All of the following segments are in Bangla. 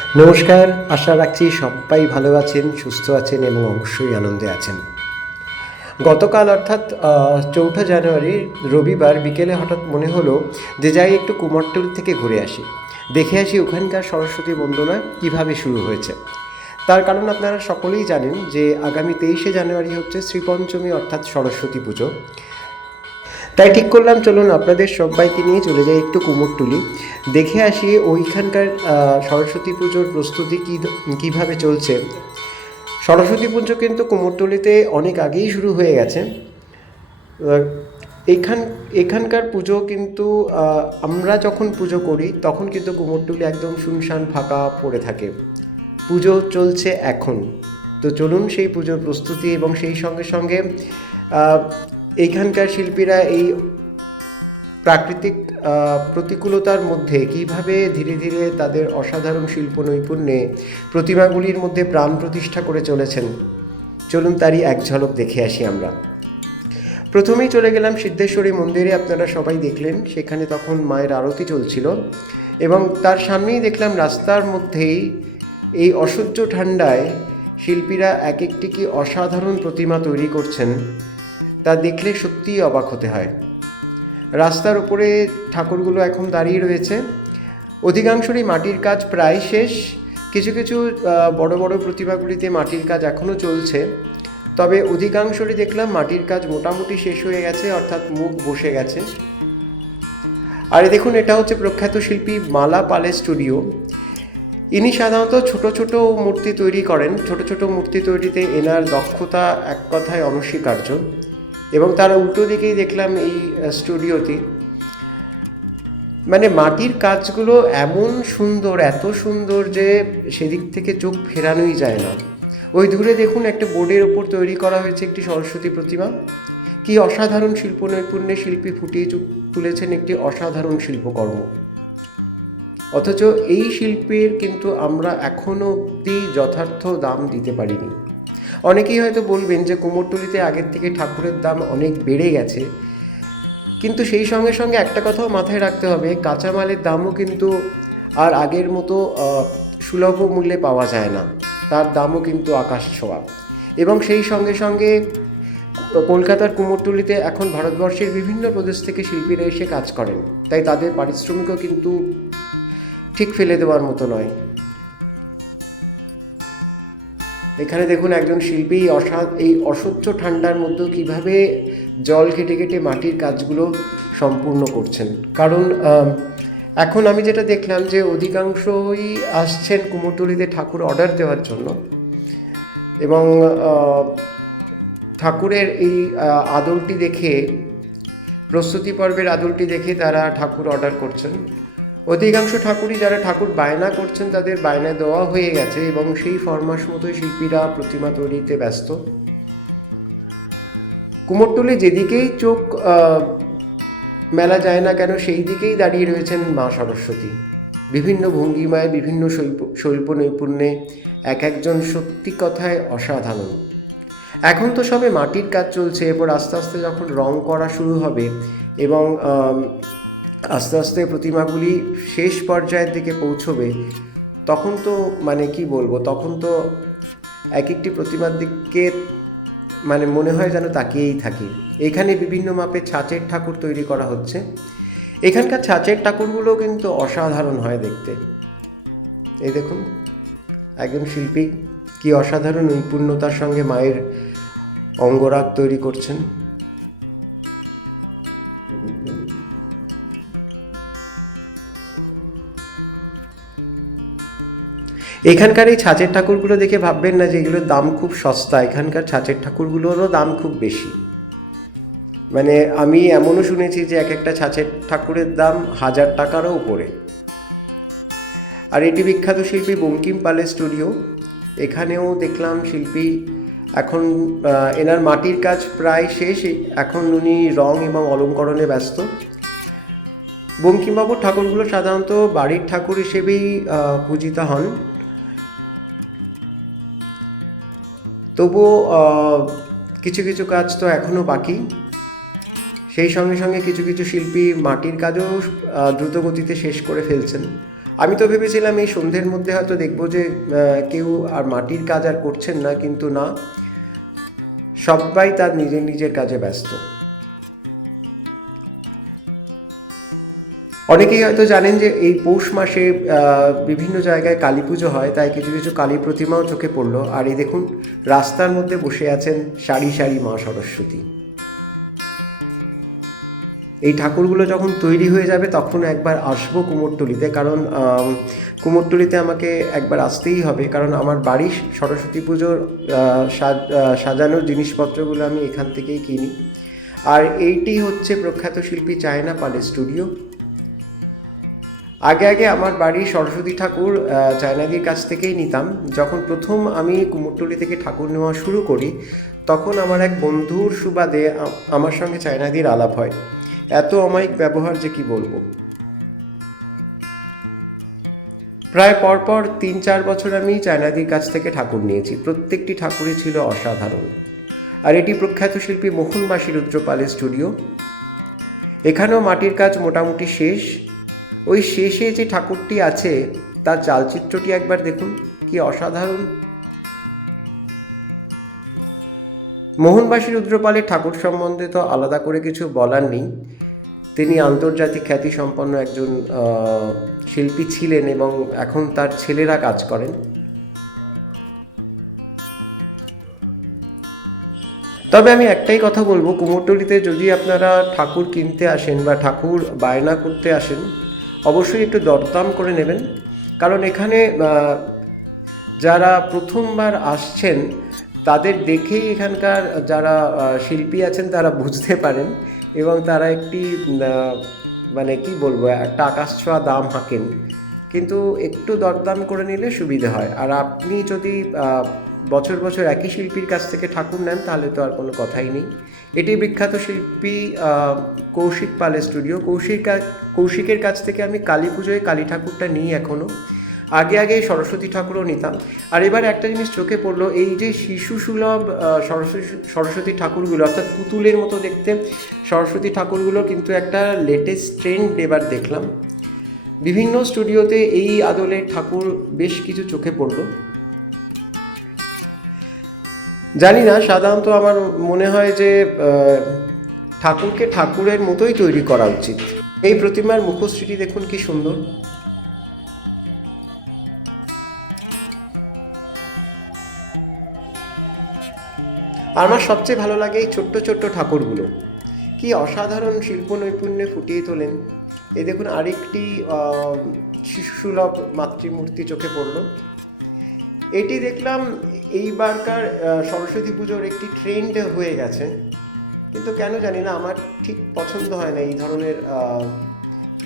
নমস্কার, আশা রাখছি সবাই ভালো আছেন, সুস্থ আছেন এবং অবশ্যই আনন্দে আছেন। গতকাল অর্থাৎ ৪ঠা জানুয়ারি রবিবার বিকেলে হঠাৎ মনে হলো যে যাই একটু কুমোরটুলি থেকে ঘুরে আসি, দেখে আসি ওখানকার সরস্বতী বন্দনা কীভাবে শুরু হয়েছে। তার কারণ আপনারা সকলেই জানেন যে আগামী 23শে জানুয়ারি হচ্ছে শ্রীপঞ্চমী অর্থাৎ সরস্বতী পুজো। তাই ঠিক করলাম চলুন আপনাদের সবাইকে নিয়ে চলে যাই একটু কুমোরটুলি, দেখে আসি ওইখানকার সরস্বতী পুজোর প্রস্তুতি কীভাবে চলছে। সরস্বতী পুজো কিন্তু কুমোরটুলিতে অনেক আগেই শুরু হয়ে গেছে। আহ, এখান এখানকার পুজো কিন্তু আমরা যখন পুজো করি তখন কিন্তু কুমোরটুলি একদম শুনশান ফাঁকা পড়ে থাকে। পুজো চলছে এখন, তো চলুন সেই পুজোর প্রস্তুতি এবং সেই সঙ্গে সঙ্গে এইখানকার শিল্পীরা এই প্রাকৃতিক প্রতিকূলতার মধ্যে কীভাবে ধীরে ধীরে তাদের অসাধারণ শিল্প নৈপুণ্যে প্রতিমাগুলির মধ্যে প্রাণ প্রতিষ্ঠা করে চলেছেন, চলুন তারই এক ঝলক দেখে আসি আমরা। প্রথমেই চলে গেলাম সিদ্ধেশ্বরী মন্দিরে। আপনারা সবাই দেখলেন সেখানে তখন মায়ের আরতি চলছিল এবং তার সামনেই দেখলাম রাস্তার মধ্যেই এই অসহ্য ঠান্ডায় শিল্পীরা এক একটি কি অসাধারণ প্রতিমা তৈরি করছেন, তা দেখলে সত্যিই অবাক হতে হয়। রাস্তার উপরে ঠাকুরগুলো এখন দাঁড়িয়ে রয়েছে, অধিকাংশরই মাটির কাজ প্রায় শেষ। কিছু কিছু বড় বড় প্রতিমাগুলিতে মাটির কাজ এখনও চলছে, তবে অধিকাংশরই দেখলাম মাটির কাজ মোটামুটি শেষ হয়ে গেছে, অর্থাৎ মুখ বসে গেছে। আর দেখুন, এটা হচ্ছে প্রখ্যাত শিল্পী মালা পালের স্টুডিও। ইনি সাধারণত ছোট ছোট মূর্তি তৈরি করেন। ছোট ছোট মূর্তি তৈরিতে এনার দক্ষতা এক কথায় অনস্বীকার্য। এবং তার উল্টো দিকেই দেখলাম এই স্টুডিওটি, মানে মাটির কাজগুলো এমন সুন্দর, এত সুন্দর যে সেদিক থেকে চোখ ফেরানোই যায় না। ওই দূরে দেখুন একটা বোর্ডের ওপর তৈরি করা হয়েছে একটি সরস্বতী প্রতিমা। কি অসাধারণ শিল্প নৈপুণ্যে শিল্পী ফুটিয়ে তুলেছেন একটি অসাধারণ শিল্পকর্ম। অথচ এই শিল্পের কিন্তু আমরা এখনও অবধি যথার্থ দাম দিতে পারিনি। অনেকেই হয়তো বলবেন যে কুমোরটুলিতে আগের থেকে ঠাকুরের দাম অনেক বেড়ে গেছে, কিন্তু সেই সঙ্গে সঙ্গে একটা কথাও মাথায় রাখতে হবে, কাঁচামালের দামও কিন্তু আর আগের মতো সুলভ মূল্যে পাওয়া যায় না, তার দামও কিন্তু আকাশ ছোঁয়া। এবং সেই সঙ্গে সঙ্গে কলকাতার কুমোরটুলিতে এখন ভারতবর্ষের বিভিন্ন প্রদেশ থেকে শিল্পীরা এসে কাজ করেন, তাই তাদের পারিশ্রমিকও কিন্তু ঠিক ফেলে দেওয়ার মতো নয়। এখানে দেখুন একজন শিল্পী এই অসহ্য ঠান্ডার মধ্যেও কীভাবে জল ঘেটে ঘেটে মাটির কাজগুলো সম্পূর্ণ করছেন। কারণ এখন আমি যেটা দেখলাম যে অধিকাংশই আসছেন কুমোরটুলিতে ঠাকুর অর্ডার দেওয়ার জন্য, এবং ঠাকুরের এই আদলটি দেখে, প্রস্তুতি পর্বের আদলটি দেখে তারা ঠাকুর অর্ডার করছেন। অধিকাংশ ঠাকুরই যারা ঠাকুর বায়না করছেন তাদের বায়না দেওয়া হয়ে গেছে এবং সেই ফরমাস মতোই শিল্পীরা প্রতিমা তৈরিতে ব্যস্ত। কুমোরটুলি যেদিকেই চোখ মেলা যায় না কেন সেই দিকেই দাঁড়িয়ে রয়েছেন মা সরস্বতী। বিভিন্ন ভঙ্গিমায়, বিভিন্ন শিল্প নৈপুণ্যে এক একজন সত্যি কথায় অসাধারণ। এখন তো সবে মাটির কাজ চলছে, এরপর আস্তে আস্তে যখন রং করা শুরু হবে এবং আস্তে আস্তে প্রতিমাগুলি শেষ পর্যায়ের দিকে পৌঁছবে, তখন তো মানে কি বলবো, তখন তো এক একটি প্রতিমার দিকে মানে মনে হয় যেন তাকিয়েই থাকি। এখানে বিভিন্ন মাপে ছাঁচের ঠাকুর তৈরি করা হচ্ছে। এখানকার ছাঁচের ঠাকুরগুলো কিন্তু অসাধারণ হয় দেখতে। এই দেখুন একজন শিল্পী কি অসাধারণ নৈপুণ্যতার সঙ্গে মায়ের অঙ্গরাগ তৈরি করছেন। এখানকার এই ছাঁচের ঠাকুরগুলো দেখে ভাববেন না যে এগুলোর দাম খুব সস্তা। এখানকার ছাঁচের ঠাকুরগুলোরও দাম খুব বেশি। মানে আমি এমনও শুনেছি যে এক একটা ছাঁচের ঠাকুরের দাম 1000 টাকারও উপরে। আর এটি বিখ্যাত শিল্পী বঙ্কিম পালের স্টুডিও। এখানেও দেখলাম শিল্পী এখন এনার মাটির কাজ প্রায় শেষ, এখন উনি রং এবং অলঙ্করণে ব্যস্ত। বঙ্কিমবাবুর ঠাকুরগুলো সাধারণত বাড়ির ঠাকুর হিসেবেই পূজিত হন, তবুও কিছু কিছু কাজ তো এখনও বাকি। সেই সঙ্গে সঙ্গে কিছু কিছু শিল্পী মাটির কাজও দ্রুতগতিতে শেষ করে ফেলছেন। আমি তো ভেবেছিলাম এই সন্ধ্যের মধ্যে হয়তো দেখবো যে কেউ আর মাটির কাজ আর করছেন না, কিন্তু না, সবাই তার নিজের নিজের কাজে ব্যস্ত। অনেকেই হয়তো জানেন যে এই পৌষ মাসে বিভিন্ন জায়গায় কালী পুজো হয়, তাই কিছু কিছু কালী প্রতিমাও চোখে পড়লো। আর এই দেখুন, রাস্তার মধ্যে বসে আছেন সারি সারি মা সরস্বতী। এই ঠাকুরগুলো যখন তৈরি হয়ে যাবে তখন একবার আসবো কুমোরটুলিতে, কারণ কুমোরটুলিতে আমাকে একবার আসতেই হবে, কারণ আমার বাড়ির সরস্বতী পুজোর সাজানোর জিনিসপত্রগুলো আমি এখান থেকেই কিনি। আর এইটি হচ্ছে প্রখ্যাত শিল্পী চায়না পালের স্টুডিও। আগে আগে আমার বাড়ির সরস্বতী ঠাকুর চায়নাদির কাছ থেকেই নিতাম। যখন প্রথম আমি কুমোরটুলি থেকে ঠাকুর নেওয়া শুরু করি, তখন আমার এক বন্ধুর সুবাদে আমার সঙ্গে চায়নাদির আলাপ হয়। এত অমায়িক ব্যবহার যে কি বলবো। প্রায় পরপর 3-4 বছর আমি চায়নাদির কাছ থেকে ঠাকুর নিয়েছি। প্রত্যেকটি ঠাকুরই ছিল অসাধারণ। আর এটি প্রখ্যাত শিল্পী মোহনবাসী রুদ্রপালের স্টুডিও। এখানেও মাটির কাজ মোটামুটি শেষ। ওই শেষে যে ঠাকুরটি আছে তার চালচিত্রটি একবার দেখুন, কি অসাধারণ। মোহনবাসী রুদ্রপালের ঠাকুর সম্বন্ধে তো আলাদা করে কিছু বলার নেই। তিনি আন্তর্জাতিক খ্যাতিসম্পন্ন একজন শিল্পী ছিলেন এবং এখন তার ছেলেরা কাজ করেন। তবে আমি একটাই কথা বলবো, কুমোরটুলিতে যদি আপনারা ঠাকুর কিনতে আসেন বা ঠাকুর বায়না করতে আসেন, অবশ্যই একটু দরদাম করে নেবেন, কারণ এখানে যারা প্রথমবার আসছেন তাদের দেখেই এখানকার যারা শিল্পী আছেন তারা বুঝতে পারেন এবং তারা একটি মানে কি বলবো, একটা আকাশ ছোঁয়া দাম হাঁকেন, কিন্তু একটু দরদাম করে নিলে সুবিধে হয়। আর আপনি যদি বছর বছর একই শিল্পীর কাছ থেকে ঠাকুর নেন তাহলে তো আর কোনো কথাই নেই। এটি বিখ্যাত শিল্পী কৌশিক পালের স্টুডিও। কৌশিকের কাছ থেকে আমি কালী পুজোয় কালী ঠাকুরটা নিই এখনও। আগে আগে সরস্বতী ঠাকুরও নিতাম। আর এবার একটা জিনিস চোখে পড়লো, এই যে শিশু সুলভ সরস্বতী ঠাকুরগুলো, অর্থাৎ পুতুলের মতো দেখতে সরস্বতী ঠাকুরগুলো কিন্তু একটা লেটেস্ট ট্রেন্ড এবার দেখলাম। বিভিন্ন স্টুডিওতে এই আদলের ঠাকুর বেশ কিছু চোখে পড়লো। জানি না, সাধারণত আমার মনে হয় যে ঠাকুরকে ঠাকুরের মতোই তৈরি করা উচিত। এই প্রতিমার মুখশ্রীটি দেখুন কি সুন্দর। আমার সবচেয়ে ভালো লাগে এই ছোট্ট ছোট্ট ঠাকুরগুলো, কি অসাধারণ শিল্প নৈপুণ্যে ফুটিয়ে তোলেন। এই দেখুন আরেকটি শিশুসুলভ মাতৃমূর্তি চোখে পড়ল। এটি দেখলাম এইবারকার সরস্বতী পুজোর একটি ট্রেন্ড হয়ে গেছে, কিন্তু কেন জানি না আমার ঠিক পছন্দ হয় না এই ধরনের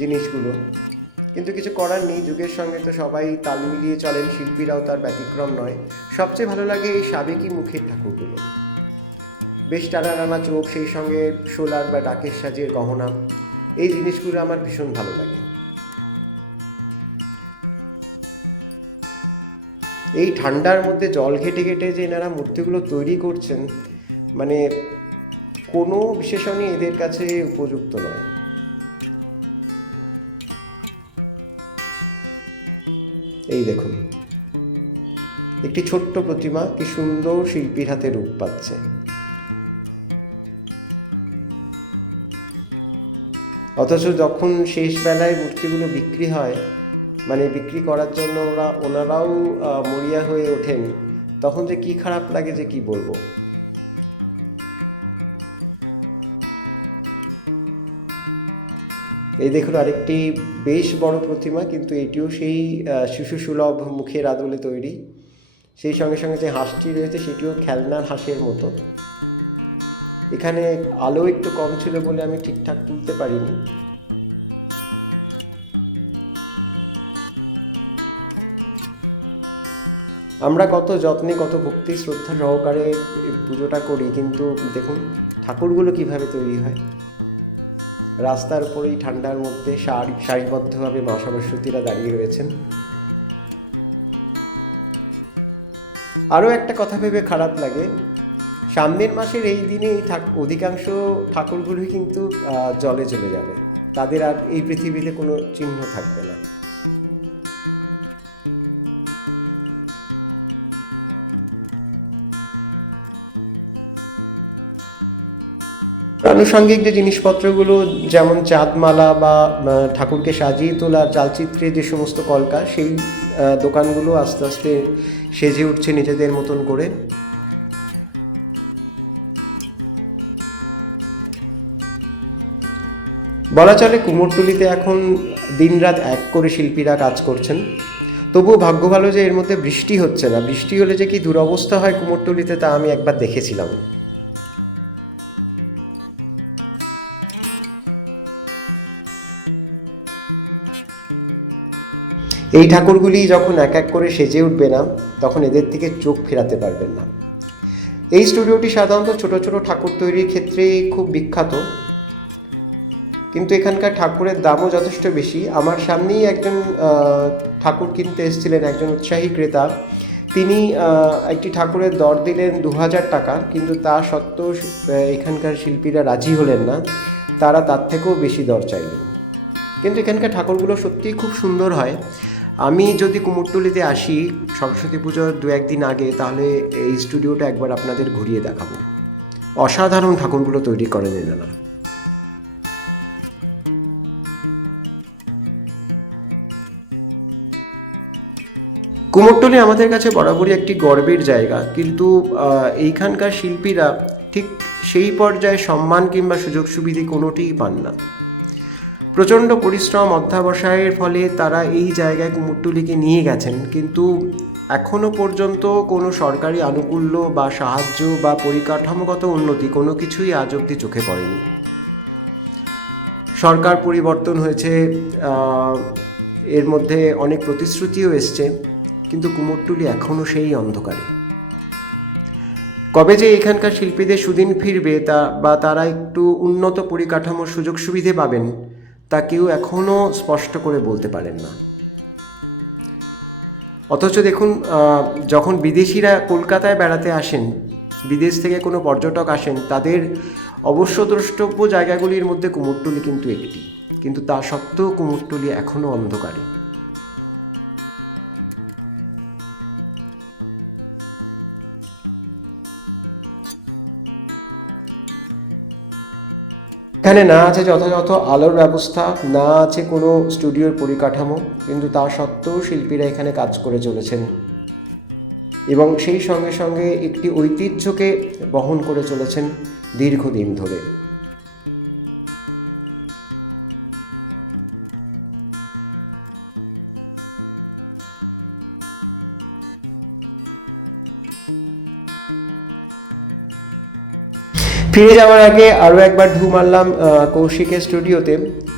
জিনিসগুলো। কিন্তু কিছু করার নেই, যুগের সঙ্গে তো সবাই তাল মিলিয়ে চলেন, শিল্পীরাও তার ব্যতিক্রম নয়। সবচেয়ে ভালো লাগে এই সাবেকি মুখের ঠাকুরগুলো, বেশ টানা টানা চোখ, সেই সঙ্গে সোলার বা ডাকের সাজের গহনা, এই জিনিসগুলো আমার ভীষণ ভালো লাগে। এই ঠান্ডার মধ্যে জল ঘেটে ঘেটে যে এনারা মূর্তিগুলো তৈরি করছেন, মানে কোনো বিশেষণই এদের কাছে উপযুক্ত নয়। এই দেখুন একটি ছোট্ট প্রতিমা কি সুন্দর শিল্পীর হাতে রূপ পাচ্ছে। অথচ যখন শেষ বেলায় মূর্তিগুলো বিক্রি হয়, মানে বিক্রি করার জন্য ওনারাও মরিয়া হয়ে ওঠেন, তখন যে কি খারাপ লাগে যে কি বলবো। এই দেখুন আরেকটি বেশ বড় প্রতিমা, কিন্তু এটিও সেই শিশু সুলভ মুখের আদলে তৈরি। সেই সঙ্গে সঙ্গে যে হাঁসটি রয়েছে সেটিও খেলনার হাঁসের মতো। এখানে আলো একটু কম ছিল বলে আমি ঠিকঠাক তুলতে পারিনি। আমরা কত যত্নে কত ভক্তি শ্রদ্ধা সহকারে পুজোটা করি, কিন্তু দেখুন ঠাকুরগুলো কিভাবে তৈরি হয়। রাস্তার উপরেই ঠান্ডার মধ্যে সারিবদ্ধভাবে মা সরস্বতীরা দাঁড়িয়ে রয়েছেন। আরও একটা কথা ভেবে খারাপ লাগে, সামনের মাসের এই দিনে এই অধিকাংশ ঠাকুরগুলোই কিন্তু জলে চলে যাবে, তাদের আর এই পৃথিবীতে কোনো চিহ্ন থাকবে না। আনুষঙ্গিক যে জিনিসপত্রগুলো, যেমন চাঁদমালা বা ঠাকুরকে সাজিয়ে তোলার চালচিত্রের যে সমস্ত কলকা, সেই দোকানগুলো আস্তে আস্তে সেজে উঠছে নিজেদের মতন করে। বলা চলে কুমোরটুলিতে এখন দিনরাত এক করে শিল্পীরা কাজ করছেন। তবুও ভাগ্য ভালো যে এর মধ্যে বৃষ্টি হচ্ছে না। বৃষ্টি হলে যে কি দুরবস্থা হয় কুমোরটুলিতে, তা আমি একবার দেখেছিলাম। এই ঠাকুরগুলি যখন এক এক করে সেজে উঠবে না, তখন এদের থেকে চোখ ফেরাতে পারবেন না। এই স্টুডিওটি সাধারণত ছোট ছোট ঠাকুর তৈরির ক্ষেত্রে খুব বিখ্যাত, কিন্তু এখানকার ঠাকুরের দামও যথেষ্ট বেশি। আমার সামনেই একজন ঠাকুর কিনতে এসেছিলেন, একজন উৎসাহী ক্রেতা। তিনি একটি ঠাকুরের দর দিলেন 2000 টাকা, কিন্তু তা সত্ত্বেও এখানকার শিল্পীরা রাজি হলেন না, তারা তার থেকেও বেশি দর চাইলেন। কিন্তু এখানকার ঠাকুরগুলো সত্যিই খুব সুন্দর হয়। আমি যদি কুমোরটুলিতে আসি সরস্বতী পুজোর 2-1 দিন আগে, তাহলে এই স্টুডিওটা একবার আপনাদের ঘুরিয়ে দেখাবো। অসাধারণ ঠাকুরগুলো তৈরি করেন এনারা। কুমোরটুলি আমাদের কাছে বরাবরই একটি গর্বের জায়গা, কিন্তু এইখানকার শিল্পীরা ঠিক সেই পর্যায়ে সম্মান কিংবা সুযোগ সুবিধে কোনোটিই পান না। প্রচণ্ড পরিশ্রম অধ্যবসায়ের ফলে তারা এই জায়গায় কুমোরটুলিকে নিয়ে গেছেন, কিন্তু এখনও পর্যন্ত কোনো সরকারি আনুকূল্য বা সাহায্য বা পরিকাঠামোগত উন্নতি কোনো কিছুই আজ অবধি চোখে পড়েনি। সরকার পরিবর্তন হয়েছে, এর মধ্যে অনেক প্রতিশ্রুতিও এসছে, কিন্তু কুমোরটুলি এখনও সেই অন্ধকারে। কবে যে এখানকার শিল্পীদের সুদিন ফিরবে বা তারা একটু উন্নত পরিকাঠামোর সুযোগ সুবিধে পাবেন, তা কেউ এখনও স্পষ্ট করে বলতে পারেন না। অথচ দেখুন, যখন বিদেশিরা কলকাতায় বেড়াতে আসেন, বিদেশ থেকে কোনো পর্যটক আসেন, তাদের অবশ্য দ্রষ্টব্য জায়গাগুলির মধ্যে কুমোরটুলি কিন্তু একটি, কিন্তু তা সত্ত্বেও কুমোরটুলি এখনও অন্ধকারে। এখানে না আছে যথাযথ আলোর ব্যবস্থা, না আছে কোনো স্টুডিওর পরিকাঠামো, কিন্তু তা সত্ত্বেও শিল্পীরা এখানে কাজ করে চলেছেন এবং সেই সঙ্গে সঙ্গে একটি ঐতিহ্যকে বহন করে চলেছেন দীর্ঘদিন ধরে। ফিরে যাওয়ার আগে আরও একবার ঢু মারলাম কৌশিকের স্টুডিওতে।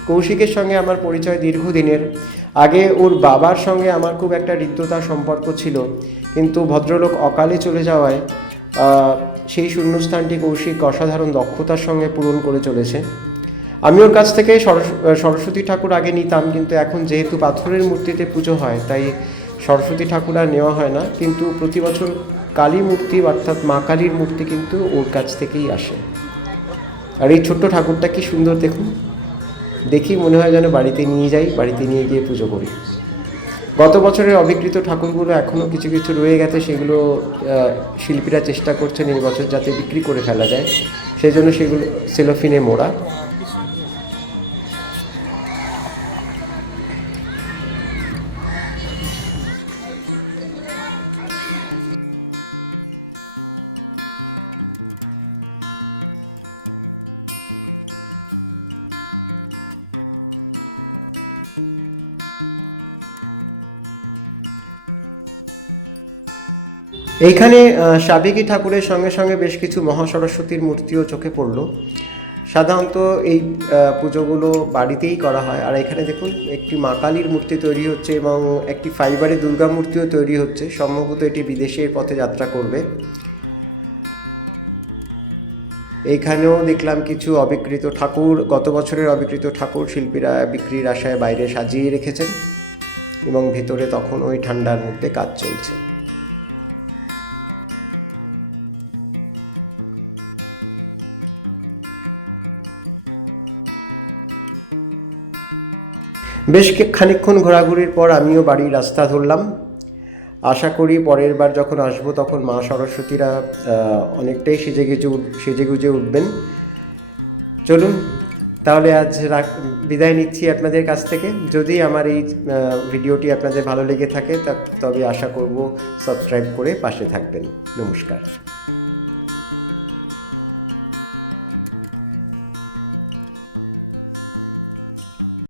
কৌশিকের সঙ্গে আমার পরিচয় দীর্ঘদিনের। আগে ওর বাবার সঙ্গে আমার খুব একটা হৃদ্যতার সম্পর্ক ছিল, কিন্তু ভদ্রলোক অকালে চলে যাওয়ায় সেই শূন্যস্থানটি কৌশিক অসাধারণ দক্ষতার সঙ্গে পূরণ করে চলেছে। আমি ওর কাছ থেকে সরস্বতী ঠাকুর আগে নিতাম, কিন্তু এখন যেহেতু পাথরের মূর্তিতে পুজো হয়, তাই সরস্বতী ঠাকুর আর নেওয়া হয় না। কিন্তু প্রতি বছর কালী মূর্তি, অর্থাৎ মা কালীর মূর্তি কিন্তু ওর কাছ থেকেই আসে। আর এই ছোট্ট ঠাকুরটা কি সুন্দর দেখুন, দেখি মনে হয় যেন বাড়িতে নিয়ে যাই, বাড়িতে নিয়ে গিয়ে পুজো করি। গত বছরের অবিকৃত ঠাকুরগুলো এখনও কিছু কিছু রয়ে গেছে, সেগুলো শিল্পীরা চেষ্টা করছেন এই বছর যাতে বিক্রি করে ফেলা যায়, সেই জন্য সেগুলো সেলোফিনে মোড়া। এইখানে সাবেকি ঠাকুরের সঙ্গে সঙ্গে বেশ কিছু মহাসরস্বতীর মূর্তিও চোখে পড়ল। সাধারণত এই পুজোগুলো বাড়িতেই করা হয়। আর এখানে দেখুন একটি মা কালীর মূর্তি তৈরি হচ্ছে এবং একটি ফাইবারের দুর্গা মূর্তিও তৈরি হচ্ছে। সম্ভবত এটি বিদেশের পথে যাত্রা করবে। এইখানেও দেখলাম কিছু অবিকৃত ঠাকুর, গত বছরের অবিকৃত ঠাকুর শিল্পীরা বিক্রির আশায় বাইরে সাজিয়ে রেখেছেন এবং ভেতরে তখন ওই ঠান্ডার মধ্যে কাজ চলছে। বেশ খানিকক্ষণ ঘোরাঘুরির পর আমিও বাড়ির রাস্তা ধরলাম। আশা করি পরের বার যখন আসবো তখন মা সরস্বতীরা অনেকটাই সেজেগুজে উঠবেন। চলুন তাহলে আজ বিদায় নিচ্ছি আপনাদের কাছ থেকে। যদি আমার এই ভিডিওটি আপনাদের ভালো লেগে থাকে তবে আশা করব সাবস্ক্রাইব করে পাশে থাকবেন। নমস্কার।